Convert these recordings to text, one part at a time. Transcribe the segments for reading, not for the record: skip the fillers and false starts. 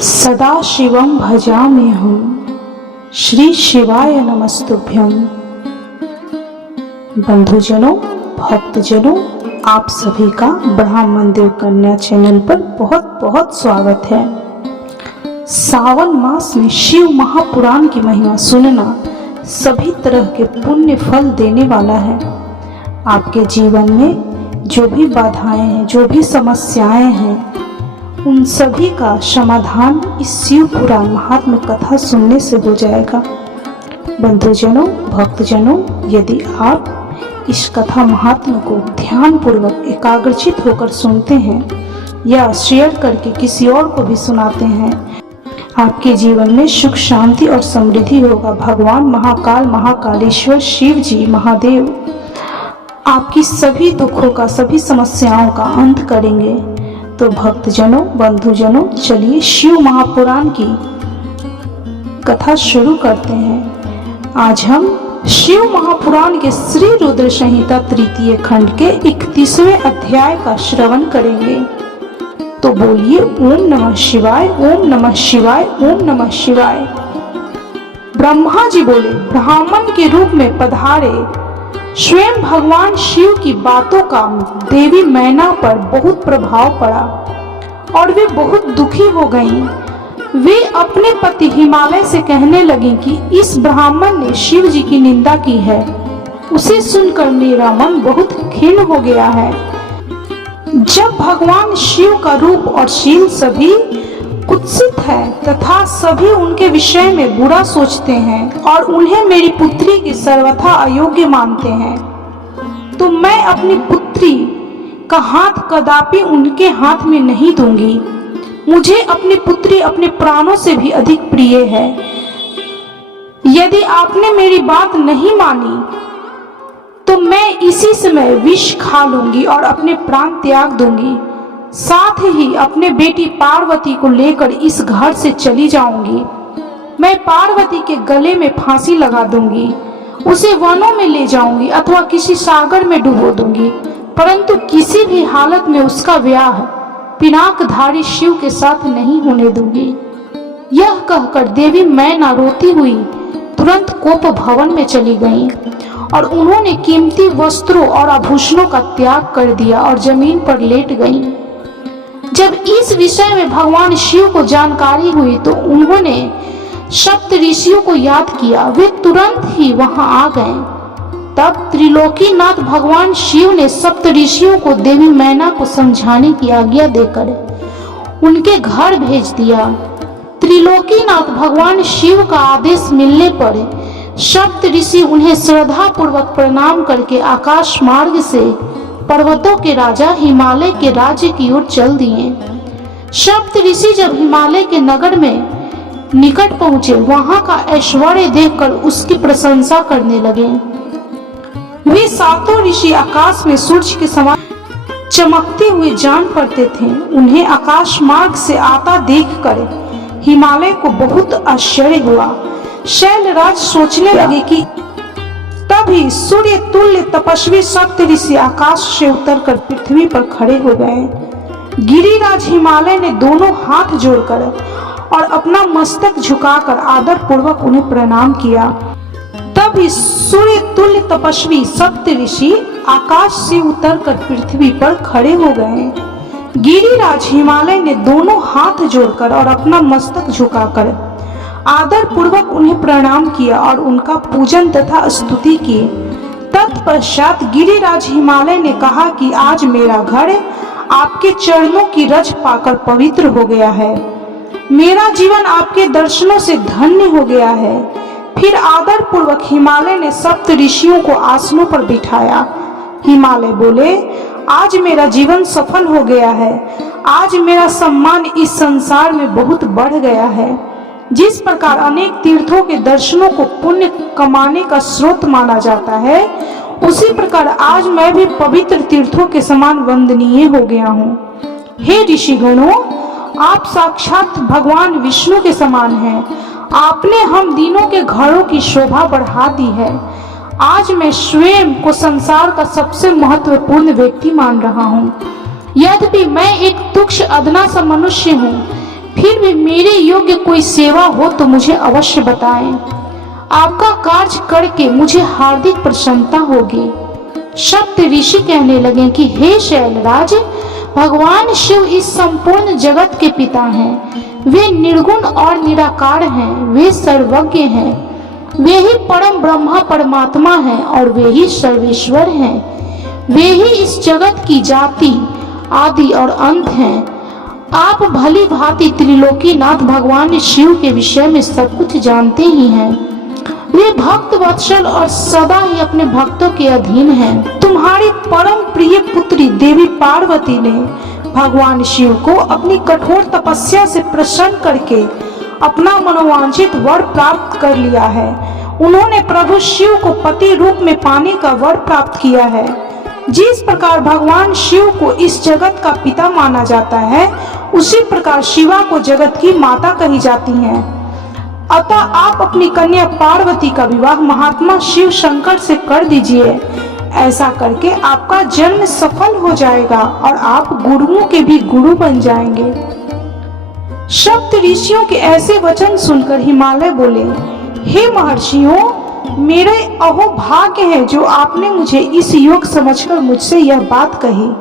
सदा शिवम भजाम्यहं श्री शिवाय नमस्तुभ्यं। बंधुजनों, भक्तजनों, आप सभी का ब्रह्म देव कन्या चैनल पर बहुत बहुत स्वागत है। सावन मास में शिव महापुराण की महिमा सुनना सभी तरह के पुण्य फल देने वाला है। आपके जीवन में जो भी बाधाएं हैं, जो भी समस्याएं हैं, उन सभी का समाधान इस शिव पुराण महात्म्य कथा सुनने से हो जाएगा। बंधुजनों, भक्तजनों, यदि आप इस कथा महात्म्य को ध्यान पूर्वक एकाग्रचित होकर सुनते हैं या शेयर करके किसी और को भी सुनाते हैं, आपके जीवन में सुख, शांति और समृद्धि होगा। भगवान महाकाल, महाकालेश्वर शिव जी, महादेव आपकी सभी दुखों का, सभी समस्याओं का अंत करेंगे। तो भक्तजनों, बंधुजनों, चलिए शिव महापुराण की कथा शुरू करते हैं। आज हम शिव महापुराण के श्री रुद्र संहिता तृतीय खंड के 31वें अध्याय का श्रवण करेंगे। तो बोलिए ओम नमः शिवाय, ओम नमः शिवाय, ओम नमः शिवाय। ब्रह्मा जी बोले, ब्राह्मण के रूप में पधारे स्वयं भगवान शिव की बातों का देवी मैना पर बहुत प्रभाव पड़ा और वे बहुत दुखी हो गईं। वे अपने पति हिमालय से कहने लगी कि इस ब्राह्मण ने शिव जी की निंदा की है, उसे सुनकर मेरा मन बहुत खिन्न हो गया है। जब भगवान शिव का रूप और शील सभी कुत्सित है तथा सभी उनके विषय में बुरा सोचते हैं और उन्हें मेरी पुत्री की सर्वथा अयोग्य मानते हैं, तो मैं अपनी पुत्री का हाथ कदापि उनके हाथ में नहीं दूंगी। मुझे अपनी पुत्री अपने प्राणों से भी अधिक प्रिय है। यदि आपने मेरी बात नहीं मानी तो मैं इसी समय विष खा लूंगी और अपने प्राण त्याग दूंगी। साथ ही अपने बेटी पार्वती को लेकर इस घर से चली जाऊंगी। मैं पार्वती के गले में फांसी लगा दूंगी, उसे वनों में ले जाऊंगी अथवा किसी सागर में डुबो दूंगी, परंतु किसी भी हालत में उसका ब्याह पिनाकधारी शिव के साथ नहीं होने दूंगी। यह कहकर देवी मैना रोती हुई तुरंत कोप भवन में चली गईं और उन्होंने कीमती वस्त्रों और आभूषणों का त्याग कर दिया और जमीन पर लेट गईं। जब इस विषय में भगवान शिव को जानकारी हुई तो उन्होंने सप्त ऋषियों को याद किया। वे तुरंत ही वहां आ गए। तब त्रिलोकीनाथ भगवान शिव ने सप्त ऋषियों को देवी मैना को समझाने की आज्ञा देकर उनके घर भेज दिया। त्रिलोकीनाथ भगवान शिव का आदेश मिलने पर सप्त ऋषि उन्हें श्रद्धा पूर्वक प्रणाम करके आकाश मार्ग से पर्वतों के राजा हिमालय के राज्य की ओर चल दिए। सप्त ऋषि जब हिमालय के नगर में निकट पहुंचे, वहां का ऐश्वर्य देखकर उसकी प्रशंसा करने लगे। वे सातों ऋषि आकाश में सूर्य के समान चमकते हुए जान पड़ते थे। उन्हें आकाश मार्ग से आता देखकर हिमालय को बहुत आश्चर्य हुआ। शैलराज सोचने लगे कि तभी सूर्य तुल्य तपस्वी सप्त ऋषि आकाश से उतरकर पृथ्वी पर खड़े हो गए। गिरिराज हिमालय ने दोनों हाथ जोड़कर और अपना मस्तक झुकाकर आदर पूर्वक उन्हें प्रणाम किया। तभी सूर्य तुल्य तपस्वी सप्त ऋषि आकाश से उतरकर पृथ्वी पर खड़े हो गए। गिरिराज हिमालय ने दोनों हाथ जोड़कर और अपना मस्तक झुकाकर आदर पूर्वक उन्हें प्रणाम किया और उनका पूजन तथा स्तुति किए। तत्पश्चात गिरिराज हिमालय ने कहा कि आज मेरा घर आपके चरणों की रज पाकर पवित्र हो गया है। मेरा जीवन आपके दर्शनों से धन्य हो गया है। फिर आदर पूर्वक हिमालय ने सप्त ऋषियों को आसनों पर बिठाया। हिमालय बोले, आज मेरा जीवन सफल हो गया है। आज मेरा सम्मान इस संसार में बहुत बढ़ गया है। जिस प्रकार अनेक तीर्थों के दर्शनों को पुण्य कमाने का स्रोत माना जाता है, उसी प्रकार आज मैं भी पवित्र तीर्थों के समान वंदनीय हो गया हूँ। हे ऋषिगणों, आप साक्षात भगवान विष्णु के समान हैं। आपने हम दिनों के घरों की शोभा बढ़ा दी है। आज मैं स्वयं को संसार का सबसे महत्वपूर्ण व्यक्ति मान रहा हूँ। यद्यपि मैं एक तुच्छ अदना सा मनुष्य हूँ, फिर भी मेरे योग्य कोई सेवा हो तो मुझे अवश्य बताएं। आपका कार्य करके मुझे हार्दिक प्रसन्नता होगी। सप्त ऋषि कहने लगे कि हे शैलराज, भगवान शिव इस संपूर्ण जगत के पिता हैं। वे निर्गुण और निराकार हैं, वे सर्वज्ञ हैं, वे ही परम ब्रह्मा परमात्मा हैं और वे ही सर्वेश्वर हैं। वे ही इस जगत की जाति, आदि और अंत हैं। आप भली भांति त्रिलोकीनाथ भगवान शिव के विषय में सब कुछ जानते ही हैं। वे भक्त वत्सल और सदा ही अपने भक्तों के अधीन हैं। तुम्हारी परम प्रिय पुत्री देवी पार्वती ने भगवान शिव को अपनी कठोर तपस्या से प्रसन्न करके अपना मनोवांछित वर प्राप्त कर लिया है। उन्होंने प्रभु शिव को पति रूप में पाने का वर प्राप्त किया है। जिस प्रकार भगवान शिव को इस जगत का पिता माना जाता है, उसी प्रकार शिवा को जगत की माता कही जाती हैं। अतः आप अपनी कन्या पार्वती का विवाह महात्मा शिव शंकर से कर दीजिए। ऐसा करके आपका जन्म सफल हो जाएगा और आप गुरुओं के भी गुरु बन जाएंगे। सप्त ऋषियों के ऐसे वचन सुनकर हिमालय बोले, हे महर्षियों, मेरे अहो भाग्य है जो आपने मुझे इस योग समझकर मुझसे यह बात कही।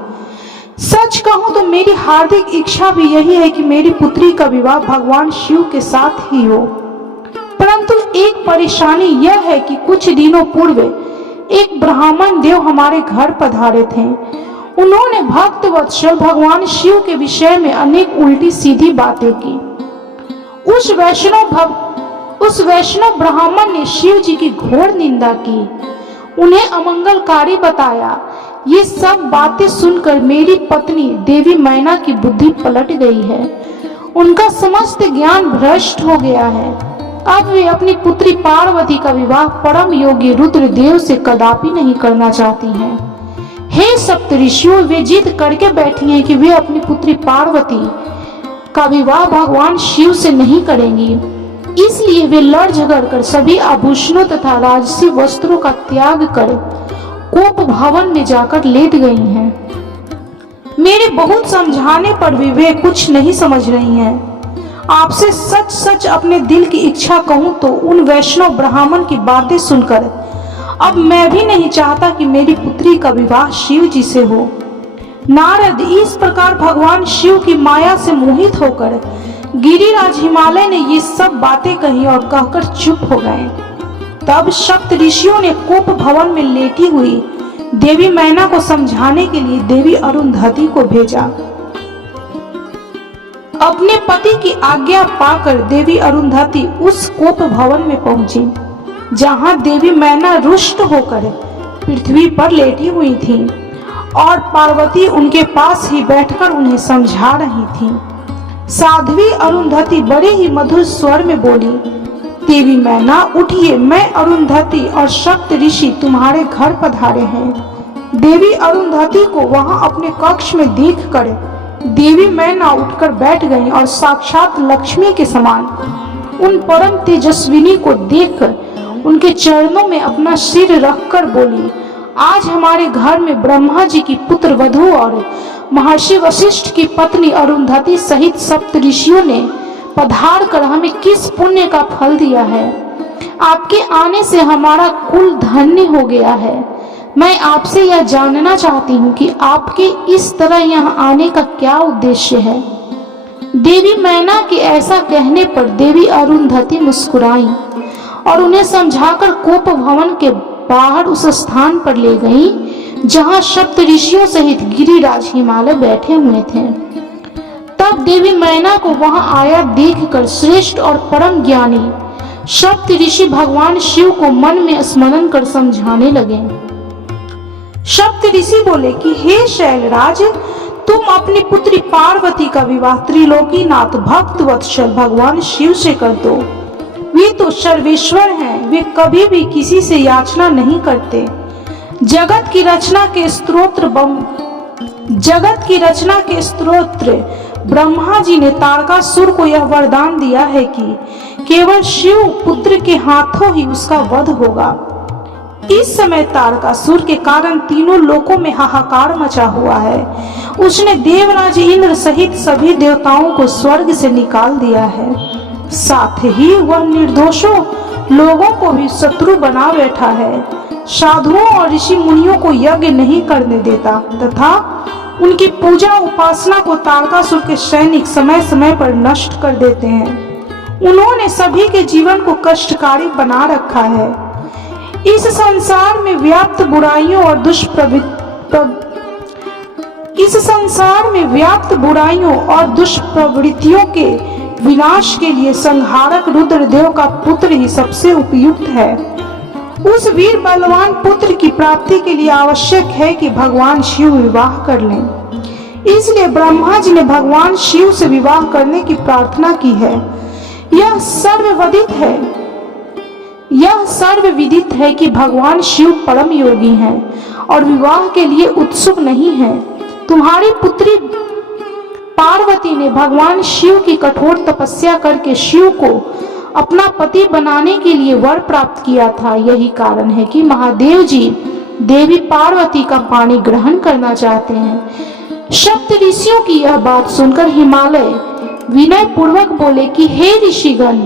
सच कहूं तो मेरी हार्दिक इच्छा भी यही है कि मेरी पुत्री का विवाह भगवान शिव के साथ ही हो। परंतु एक परेशानी यह है कि कुछ दिनों पूर्व एक ब्राह्मण देव हमारे घर पधारे थे। उन्होंने भक्त वत्सल भगवान शिव के विषय में अनेक उल्टी सीधी बातें की। उस वैष्णव ब्राह्मण ने शिव जी की घोर निंदा की, उन्हें अमंगलकारी बताया। ये सब बातें सुनकर मेरी पत्नी देवी मैना की बुद्धि पलट गई है। उनका समस्त ज्ञान भ्रष्ट हो गया है। अब वे अपनी पुत्री पार्वती का विवाह परम योगी रुद्रदेव से कदापि नहीं करना चाहती हैं। हे सप्तऋषियों, वे जिद करके बैठी हैं कि वे अपनी पुत्री पार्वती का विवाह भगवान शिव से नहीं करेंगी। इसलिए वे लड़ झगड़ कर सभी आभूषणों तथा राजसी वस्त्रों का त्याग कर कोप भवन में जाकर लेट गई हैं। मेरे बहुत समझाने पर भी वे कुछ नहीं समझ रही हैं। आपसे सच सच अपने दिल की इच्छा कहूं तो उन वैष्णव ब्राह्मण की बातें सुनकर अब मैं भी नहीं चाहता कि मेरी पुत्री का विवाह शिव जी से हो। नारद इस प्रकार भगवान शिव की माया से मोहित होकर गिरिराज हिमालय ने ये सब बातें कही और कहकर चुप हो गए। तब सप्त ऋषियों ने कोप भवन में लेटी हुई देवी मैना को समझाने के लिए देवी अरुंधति को भेजा। अपने पति की आज्ञा पाकर देवी अरुंधति उस कोप भवन में पहुंची, जहां देवी मैना रुष्ट होकर पृथ्वी पर लेटी हुई थी और पार्वती उनके पास ही बैठकर उन्हें समझा रही थी। साध्वी अरुंधति बड़े ही मधुर स्वर में बोली, देवी मैना उठिए, मैं अरुंधति और सप्त ऋषि तुम्हारे घर पधारे हैं। देवी अरुंधति को वहां अपने कक्ष में देखकर देवी मैना उठकर बैठ गई और साक्षात लक्ष्मी के समान उन परम तेजस्विनी को देखकर उनके चरणों में अपना सिर रखकर बोली, आज हमारे घर में ब्रह्मा जी की पुत्र वधू और महर्षि वशिष्ठ की पत्नी अरुंधति सहित सप्त ऋषियों ने पधार कर हमें किस पुण्य का फल दिया है। आपके आने से हमारा कुल धन्य हो गया है। मैं आपसे यह जानना चाहती हूँ कि आपके इस तरह यहाँ आने का क्या उद्देश्य है। देवी मैना के ऐसा कहने पर देवी अरुंधति मुस्कुराई और उन्हें समझाकर कोप भवन के बाहर उस स्थान पर ले गई जहाँ सप्त ऋषियों सहित गिरिराज हिमालय बैठे हुए थे। तब देवी मैना को वहां आया देखकर श्रेष्ठ और परम ज्ञानी सप्त ऋषि भगवान शिव को मन में स्मरण कर समझाने लगे। सप्त ऋषि बोले कि हे शैलराज, तुम अपनी पुत्री पार्वती का विवाह त्रिलोकीनाथ भक्त वत्सल भगवान शिव से कर दो। वे तो सर्वेश्वर हैं, वे कभी भी किसी से याचना नहीं करते। जगत की रचना के स्तोत्र ब्रह्मा जी ने तारकासुर को यह वरदान दिया है कि केवल शिव पुत्र के हाथों ही उसका वध होगा। इस समय तारकासुर के कारण तीनों लोकों में हाहाकार मचा हुआ है। उसने देवराज इंद्र सहित सभी देवताओं को स्वर्ग से निकाल दिया है। साथ ही वह निर्दोषों लोगों को भी शत्रु बना बैठा है। साधुओं और ऋषि मुनियों को यज्ञ नहीं करने देता तथा उनकी पूजा उपासना को तारकासुर के सैनिक समय समय पर नष्ट कर देते हैं। उन्होंने सभी के जीवन को कष्टकारी बना रखा है। इस संसार में व्याप्त बुराइयों और दुष्प्रवृत्तियों के विनाश के लिए संहारक रुद्रदेव का पुत्र ही सबसे उपयुक्त है। उस वीर बलवान पुत्र की प्राप्ति के लिए आवश्यक है कि भगवान शिव विवाह कर लें। इसलिए ब्रह्मा जी ने भगवान शिव से विवाह करने की प्रार्थना की है। यह सर्वविदित है कि भगवान शिव परम योगी हैं और विवाह के लिए उत्सुक नहीं हैं। तुम्हारी पुत्री पार्वती ने भगवान शिव की कठोर तपस्या करके शिव को अपना पति बनाने के लिए वर प्राप्त किया था। यही कारण है कि महादेव जी देवी पार्वती का पानी ग्रहण करना चाहते हैं। सप्त ऋषियों की यह बात सुनकर हिमालय विनय पूर्वक बोले कि हे ऋषिगण,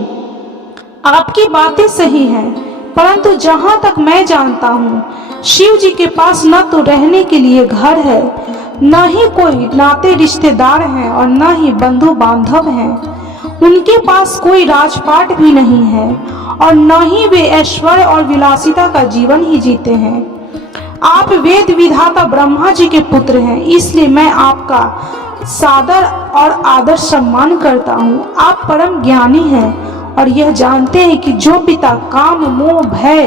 आपकी बातें सही हैं, परंतु जहां तक मैं जानता हूँ शिव जी के पास न तो रहने के लिए घर है, न ही कोई नाते रिश्तेदार हैं और न ही बंधु बांधव हैं। उनके पास कोई राजपाट भी नहीं है और न ही वे ऐश्वर्य और विलासिता का जीवन ही जीते हैं। आप वेद विधाता ब्रह्मा जी के पुत्र हैं, इसलिए मैं आपका सादर और आदर सम्मान करता हूँ। आप परम ज्ञानी हैं और यह जानते हैं कि जो पिता काम, मोह, भय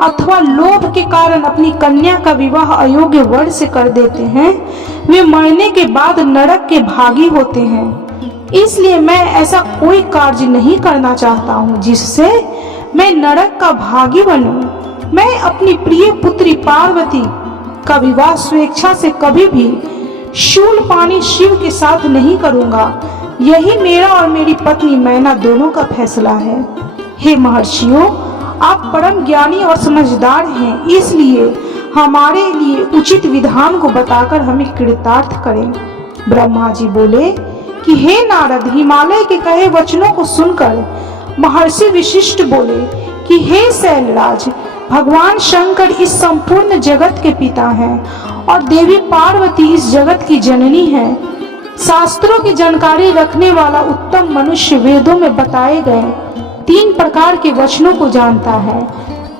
अथवा लोभ के कारण अपनी कन्या का विवाह अयोग्य वर से कर देते हैं, वे मरने के बाद नरक के भागी होते हैं। इसलिए मैं ऐसा कोई कार्य नहीं करना चाहता हूँ जिससे मैं नरक का भागी बनूं। मैं अपनी प्रिय पुत्री पार्वती का विवाह स्वेच्छा से कभी भी शूलपाणी शिव के साथ नहीं करूंगा। यही मेरा और मेरी पत्नी मैना दोनों का फैसला है। हे महर्षियों, आप परम ज्ञानी और समझदार हैं, इसलिए हमारे लिए उचित विधान को बताकर हमें कृतार्थ करें। ब्रह्मा जी बोले कि हे नारद, हिमालय के कहे वचनों को सुनकर महर्षि विशिष्ट बोले कि हे शैलराज, भगवान शंकर इस संपूर्ण जगत के पिता हैं और देवी पार्वती इस जगत की जननी है। शास्त्रों की जानकारी रखने वाला उत्तम मनुष्य वेदों में बताए गए 3 प्रकार के वचनों को जानता है।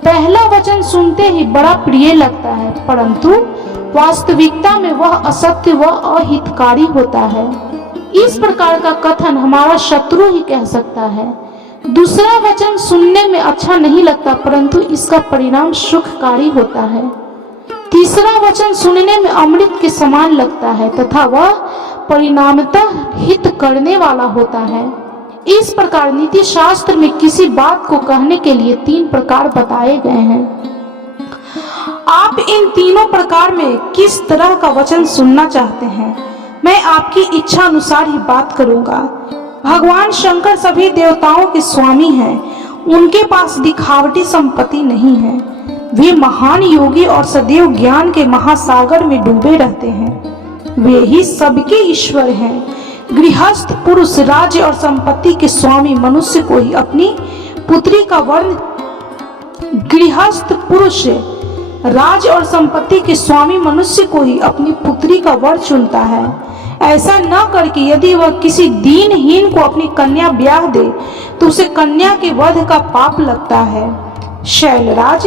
पहला वचन सुनते ही बड़ा प्रिय लगता है, परंतु वास्तविकता में वह असत्य व अहितकारी होता है। इस प्रकार का कथन हमारा शत्रु ही कह सकता है। दूसरा वचन सुनने में अच्छा नहीं लगता, परंतु इसका परिणाम सुखकारी होता है। तीसरा वचन सुनने में अमृत के समान लगता है तथा वह परिणामतः हित करने वाला होता है। इस प्रकार नीति शास्त्र में किसी बात को कहने के लिए 3 प्रकार बताए गए हैं। आप इन तीनों प्रकार में किस तरह का वचन सुनना चाहते हैं, मैं आपकी इच्छा अनुसार ही बात करूंगा। भगवान शंकर सभी देवताओं के स्वामी हैं। उनके पास दिखावटी संपत्ति नहीं है। वे महान योगी और सदैव ज्ञान के महासागर में डूबे रहते हैं। वे ही सबके ईश्वर हैं। गृहस्थ पुरुष राज्य और संपत्ति के स्वामी मनुष्य को ही अपनी पुत्री का वर्ण गृहस्थ पुरुष राज्य और संपत्ति के स्वामी मनुष्य को ही अपनी पुत्री का वर चुनता है। ऐसा न करके यदि वह किसी दीनहीन को अपनी कन्या ब्याह दे तो उसे कन्या के वध का पाप लगता है। शैलराज,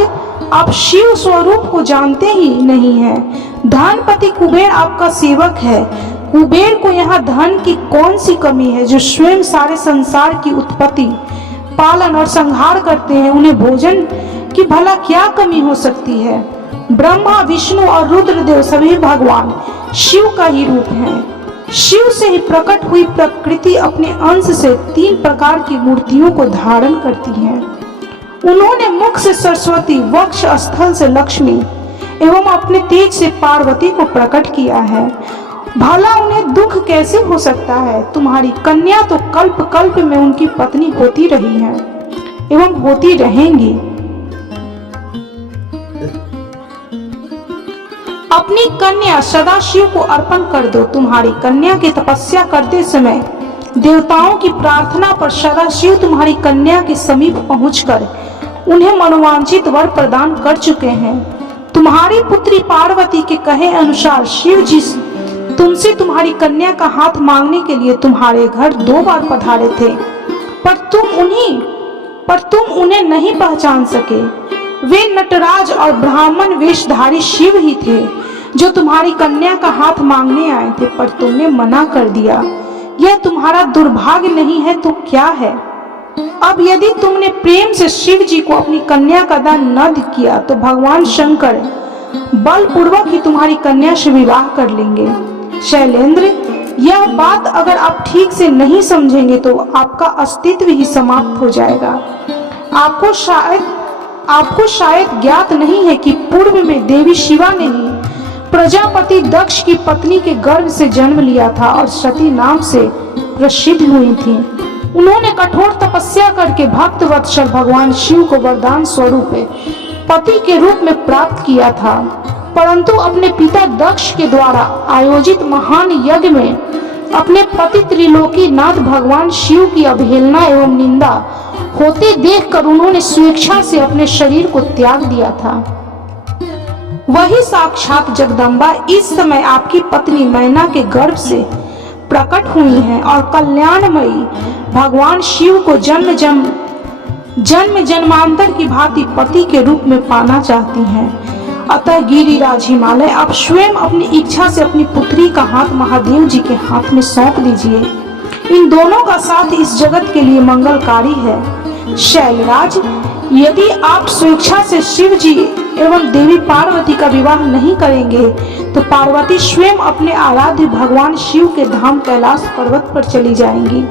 आप शिव स्वरूप को जानते ही नहीं हैं। धनपति कुबेर आपका सेवक है। कुबेर को यहाँ धन की कौन सी कमी है, जो स्वयं सारे संसार की उत्पत्ति, पालन और संहार करते हैं। उन्हें भोजन की भला क्या कमी हो सकती है। ब्रह्मा, विष्णु और रुद्रदेव सभी भगवान शिव का ही रूप हैं। शिव से ही प्रकट हुई प्रकृति अपने अंश से 3 प्रकार की मूर्तियों को धारण करती है। उन्होंने मुख से सरस्वती, वक्ष स्थल से लक्ष्मी एवं अपने तेज से पार्वती को प्रकट किया है। भला उन्हें दुख कैसे हो सकता है। तुम्हारी कन्या तो कल्प कल्प में उनकी पत्नी होती रही है एवं होती रहेंगी। अपनी कन्या सदाशिव को अर्पण कर दो। तुम्हारी कन्या की तपस्या करते समय देवताओं की प्रार्थना पर सदाशिव तुम्हारी कन्या के समीप पहुंचकर उन्हें मनोवांछित वर प्रदान कर चुके हैं। तुम्हारी पुत्री पार्वती के कहे अनुसार शिव जी तुमसे तुम्हारी कन्या का हाथ मांगने के लिए तुम्हारे घर 2 बार पधारे थे, पर तुम उन्हें नहीं पहचान सके। वे नटराज और ब्राह्मण वेशधारी शिव ही थे जो तुम्हारी कन्या का हाथ मांगने आए थे, पर तुमने मना कर दिया। यह तुम्हारा दुर्भाग्य नहीं है तो क्या है? अब यदि तुमने प्रेम से शिव जी को अपनी कन्या का दान न किया तो भगवान शंकर बलपूर्वक ही तुम्हारी कन्या से विवाह कर लेंगे। शैलेंद्र, यह बात अगर आप ठीक से नहीं समझेंगे तो आपका अस्तित्व ही समाप्त हो जाएगा। आपको शायद ज्ञात नहीं है कि पूर्व में देवी शिवा ने ही प्रजापति दक्ष की पत्नी के गर्भ से जन्म लिया था और सती नाम से प्रसिद्ध हुई थी। उन्होंने कठोर तपस्या करके भक्त वत्सल भगवान शिव को वरदान स्वरूप पति के रूप में प्राप्त किया था, परंतु अपने पिता दक्ष के द्वारा आयोजित महान यज्ञ में अपने पति त्रिलोकी नाथ भगवान शिव की अवहेलना एवं निंदा होते देखकर उन्होंने स्वेच्छा से अपने शरीर को त्याग दिया था। वही साक्षात जगदम्बा इस समय आपकी पत्नी मैना के गर्भ से प्रकट हुई हैं और कल्याणमयी भगवान शिव को जन्म जन्मांतर की भांति पति के रूप में पाना चाहती हैं। अतः गिरिराज हिमालय आप स्वयं अपनी इच्छा से अपनी पुत्री का हाथ महादेव जी के हाथ में सौंप दीजिए। इन दोनों का साथ इस जगत के लिए मंगलकारी है। शैलराज, यदि आप स्वेच्छा से शिव जी एवं देवी पार्वती का विवाह नहीं करेंगे तो पार्वती स्वयं अपने आराध्य भगवान शिव के धाम कैलाश पर्वत पर चली जाएंगी।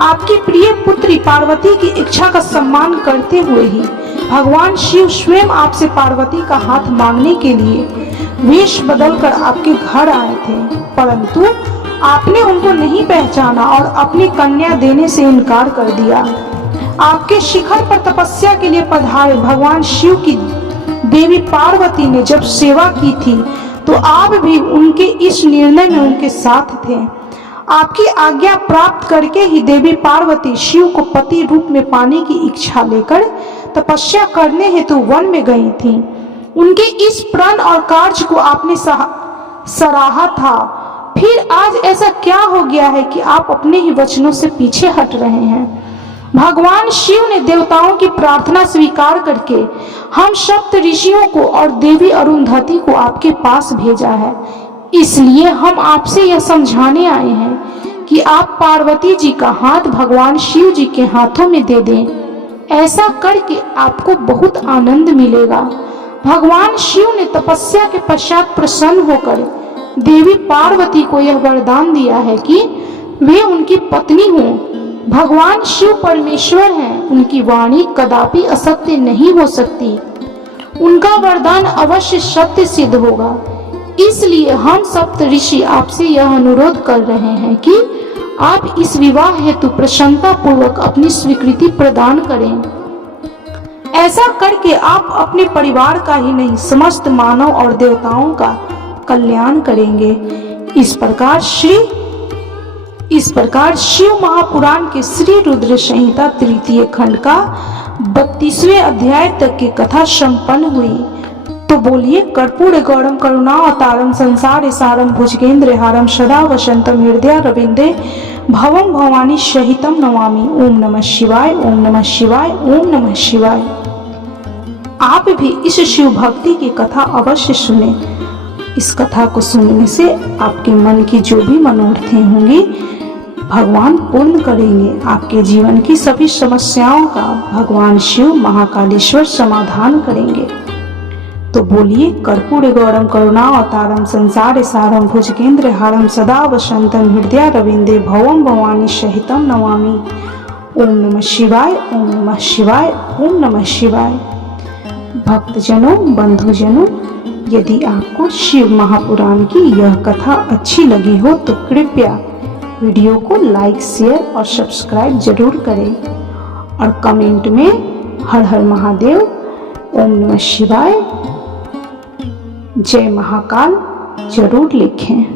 आपकी प्रिय पुत्री पार्वती की इच्छा का सम्मान करते हुए ही भगवान शिव स्वयं आपसे पार्वती का हाथ मांगने के लिए वेश बदलकर आपके घर आए थे, परंतु आपने उनको नहीं पहचाना और अपनी कन्या देने से इनकार कर दिया। आपके शिखर पर तपस्या के लिए पधारे भगवान शिव की देवी पार्वती ने जब सेवा की थी तो आप भी उनके इस निर्णय में उनके साथ थे। आपकी आज्ञा प्राप्त करके ही देवी पार्वती शिव को पति रूप में पाने की इच्छा लेकर तपस्या करने हेतु वन में गई थी। उनके इस प्रण और कार्य को आपने सराहा था, फिर आज ऐसा क्या हो गया है कि आप अपने ही वचनों से पीछे हट रहे हैं? भगवान शिव ने देवताओं की प्रार्थना स्वीकार करके हम सप्त ऋषियों को और देवी अरुंधति को आपके पास भेजा है। इसलिए हम आपसे यह समझाने आए हैं कि आप पार्वती जी का हाथ भगवान शिव जी के हाथों में दे दें। ऐसा करके आपको बहुत आनंद मिलेगा। भगवान शिव ने तपस्या के पश्चात प्रसन्न होकर देवी पार्वती को यह वरदान दिया है कि वे उनकी पत्नी हों। भगवान शिव परमेश्वर हैं, उनकी वाणी कदापि असत्य नहीं हो सकती। उनका वरदान अवश्य सत्य सिद्ध होगा। इसलिए हम सप्त ऋषि आपसे यह अनुरोध कर रहे हैं कि आप इस विवाह हेतु प्रसन्नता पूर्वक अपनी स्वीकृति प्रदान करें। ऐसा करके आप अपने परिवार का ही नहीं समस्त मानव और देवताओं का कल्याण करेंगे। इस प्रकार शिव महापुराण के श्री रुद्र संहिता 3 खंड का 32वें अध्याय तक की कथा संपन्न हुई। तो बोलिए, कर्पूर गौरम करुणावतारम संसार सारम भुजगेंद्र हारम सदा वसंतम हृदय रविंदे भवम भवानी सहितम नमामि। ओम नमः शिवाय, ओम नमः शिवाय, ओम नमः शिवाय। आप भी इस शिव भक्ति की कथा अवश्य सुने। इस कथा को सुनने से आपके मन की जो भी मनोरथें होंगी भगवान पूर्ण करेंगे। आपके जीवन की सभी समस्याओं का भगवान शिव महाकालेश्वर समाधान करेंगे। तो बोलिए, कर्पूर गौरम करुणावतारम संसार सारम भुजगेंद्र हारम सदा वसंतम हृदय रविंदे भवम भवानी सहितम नमामि। ओम नमः शिवाय, ओम नमः शिवाय, ओम नमः शिवाय। भक्तजनों, बंधुजनों, यदि आपको शिव महापुराण की यह कथा अच्छी लगी हो तो कृपया वीडियो को लाइक, शेयर और सब्सक्राइब जरूर करें और कमेंट में हर हर महादेव, ओम नमः शिवाय जय महाकाल जरूर लिखें।